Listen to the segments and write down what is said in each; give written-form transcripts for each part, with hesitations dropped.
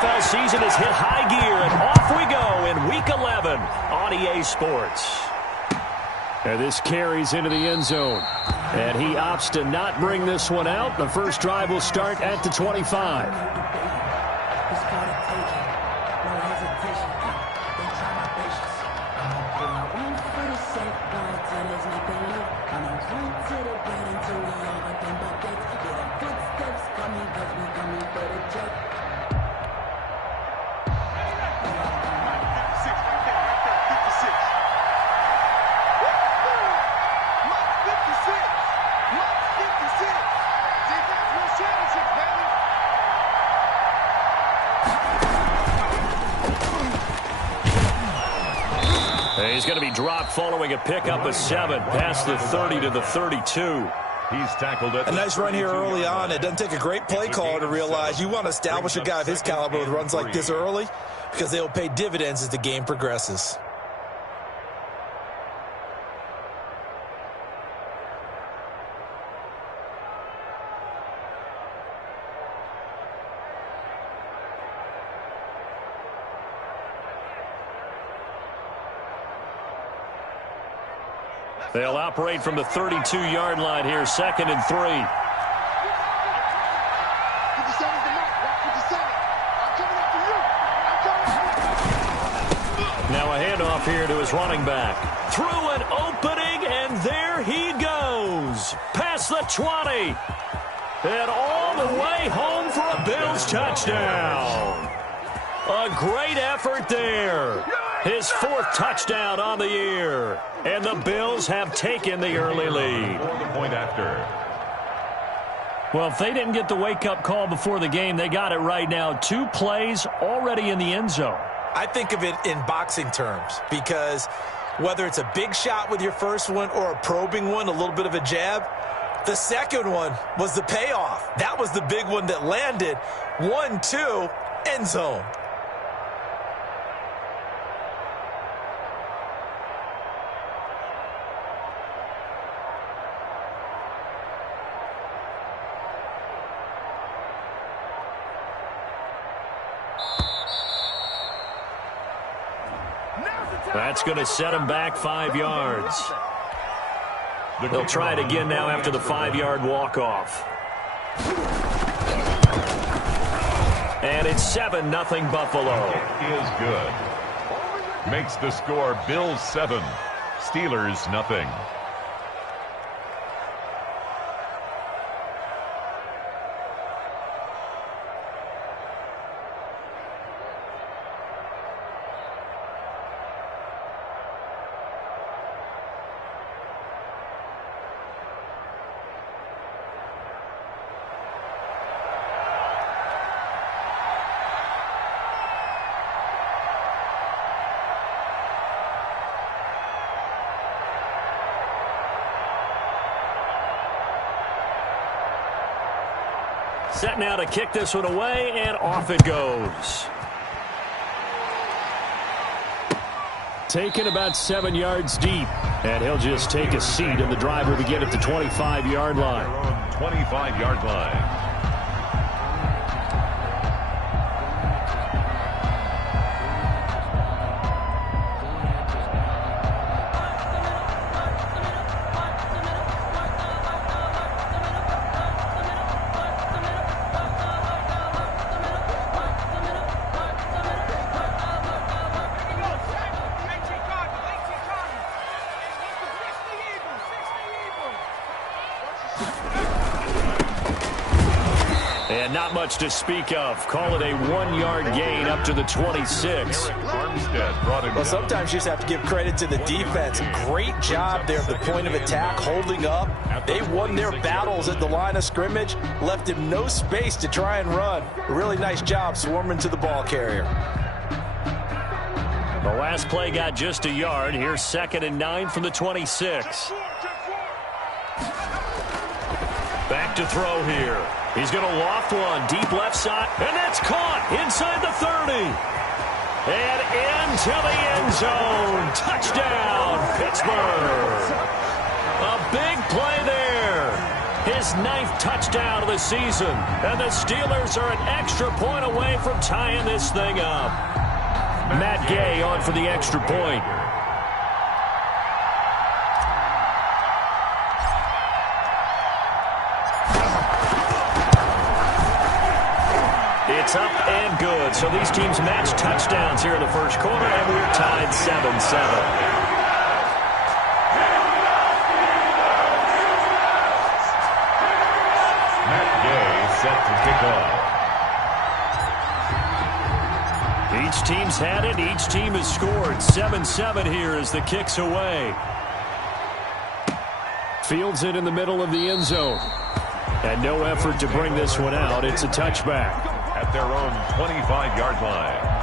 NFL season has hit high gear, and off we go in Week 11 on EA Sports. And this carries into the end zone. And he opts to not bring this one out. The first drive will start at the 25. He's going to be dropped following a pickup of 7 past the 30 to the 32. He's tackled it. A nice run here early on. It doesn't take a great play caller to realize you want to establish a guy of his caliber with runs like this early because they'll pay dividends as the game progresses. They'll operate from the 32-yard line here, 2nd and 3. Now a handoff here to his running back. Through an opening, and there he goes. Past the 20. And all the way home for a Bills touchdown. A great effort there. His 4th touchdown on the year. And the Bills have taken the early lead. For the point after. Well, if they didn't get the wake-up call before the game, they got it right now. 2 plays already in the end zone. I think of it in boxing terms because whether it's a big shot with your first one or a probing one, a little bit of a jab, the second one was the payoff. That was the big one that landed. 1-2, end zone. That's going to set him back 5 yards. They'll try it again now after the 5-yard walk-off. And it's 7-0 Buffalo. It is good. Makes the score Bills 7, Steelers nothing. Set now to kick this one away, and off it goes. Taken about 7 yards deep, and he'll just take a seat, and the drive will begin at the 25-yard line. 25-yard line. And not much to speak of. Call it a 1-yard gain up to the 26. Well, sometimes you just have to give credit to the defense. Great job there at the point of attack, holding up. They won their battles at the line of scrimmage, left him no space to try and run. A really nice job swarming to the ball carrier. The last play got just a yard. Here's 2nd and 9 from the 26. Back to throw here. He's going to loft one deep left side, and that's caught inside the 30. And into the end zone. Touchdown, Pittsburgh. A big play there. his 9th touchdown of the season. And the Steelers are an extra point away from tying this thing up. Matt Gay on for the extra point. It's up and good. So these teams match touchdowns here in the first quarter, and we're tied 7-7. Set to kick off. Each team's had it. Each team has scored. 7-7 here as the kick's away. Fields it in the middle of the end zone. And no effort to bring this one out. It's a touchback. At their own 25-yard line.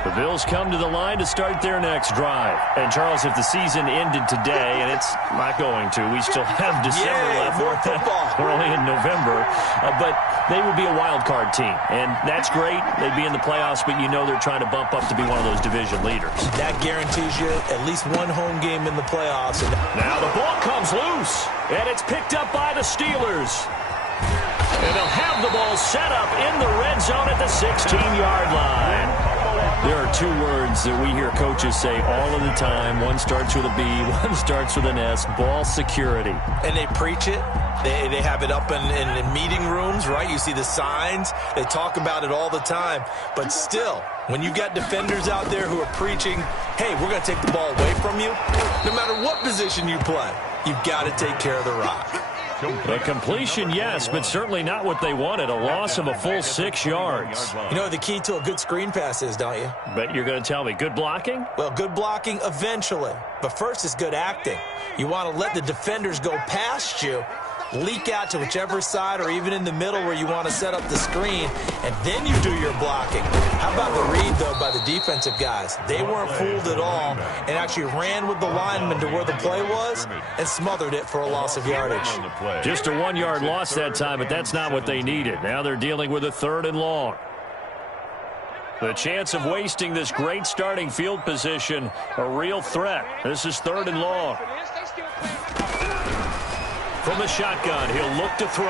The Bills come to the line to start their next drive. And, Charles, if the season ended today, and it's not going to, we still have December left. More football. We're only in November. But they would be a wild card team. And that's great. They'd be in the playoffs, but you know they're trying to bump up to be one of those division leaders. That guarantees you at least one home game in the playoffs. Now the ball comes loose, and it's picked up by the Steelers. And they'll have the ball set up in the red zone at the 16-yard line. There are two words that we hear coaches say all of the time. One starts with a B, one starts with an S, ball security. And they preach it. They have it up in meeting rooms, right? You see the signs. They talk about it all the time. But still, when you got defenders out there who are preaching, hey, we're going to take the ball away from you, no matter what position you play, you've got to take care of the rock. A completion, yes, but certainly not what they wanted. A loss of a full 6 yards. You know what the key to a good screen pass is, don't you? But you're going to tell me, good blocking? Well, good blocking eventually. But first is good acting. You want to let the defenders go past you, leak out to whichever side or even in the middle where you want to set up the screen, and then you do your blocking. How about the read, though, by the defensive guys? They weren't fooled at all and actually ran with the lineman to where the play was and smothered it for a loss of yardage. Just a 1-yard loss that time, but that's not what they needed. Now they're dealing with a 3rd and long. The chance of wasting this great starting field position, a real threat. This is 3rd and long. From the shotgun, he'll look to throw.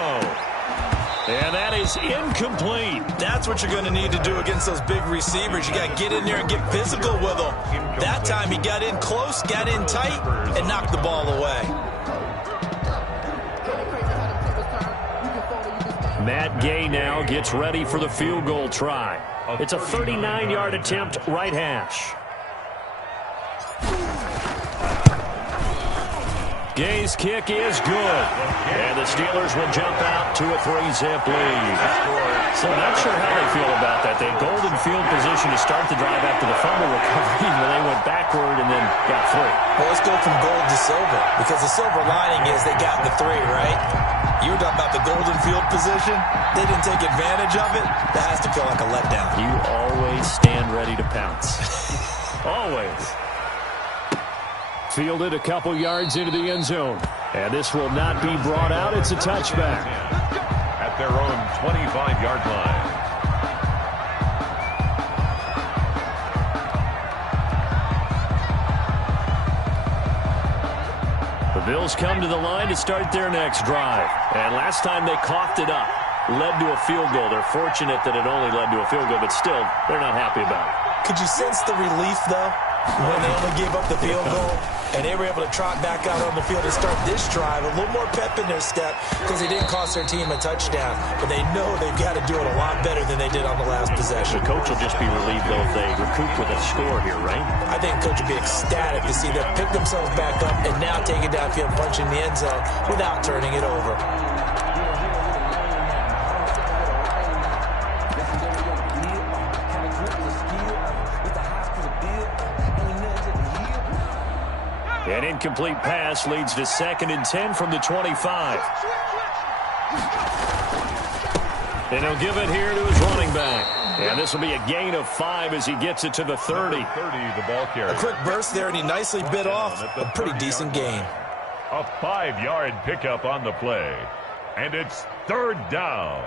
And that is incomplete. That's what you're going to need to do against those big receivers. You got to get in there and get physical with them. That time he got in close, got in tight, and knocked the ball away. Matt Gay now gets ready for the field goal try. It's a 39-yard attempt, right hash. Gay's kick is good. And the Steelers will jump out to a 3-zip lead. So not sure how they feel about that. They had golden field position to start the drive after the fumble recovery when they went backward and then got 3. Well, let's go from gold to silver, because the silver lining is they got the 3, right? You were talking about the golden field position. They didn't take advantage of it. That has to feel like a letdown. You always stand ready to pounce. Always. Fielded a couple yards into the end zone. And this will not be brought out. It's a touchback. At their own 25-yard line. The Bills come to the line to start their next drive. And last time they coughed it up, led to a field goal. They're fortunate that it only led to a field goal, but still, they're not happy about it. Could you sense the relief, though, when they only gave up the field goal? And they were able to trot back out on the field to start this drive. A little more pep in their step because they didn't cost their team a touchdown. But they know they've got to do it a lot better than they did on the last possession. The coach will just be relieved, though, if they recoup with a score here, right? I think the coach will be ecstatic to see them pick themselves back up and now take it downfield, punch in the end zone without turning it over. An incomplete pass leads to 2nd and 10 from the 25. And he'll give it here to his running back. And this will be a gain of 5 as he gets it to the 30. 30, the ball carrier. A quick burst there, and he nicely bit off a pretty decent gain. A 5-yard pickup on the play. And it's 3rd down.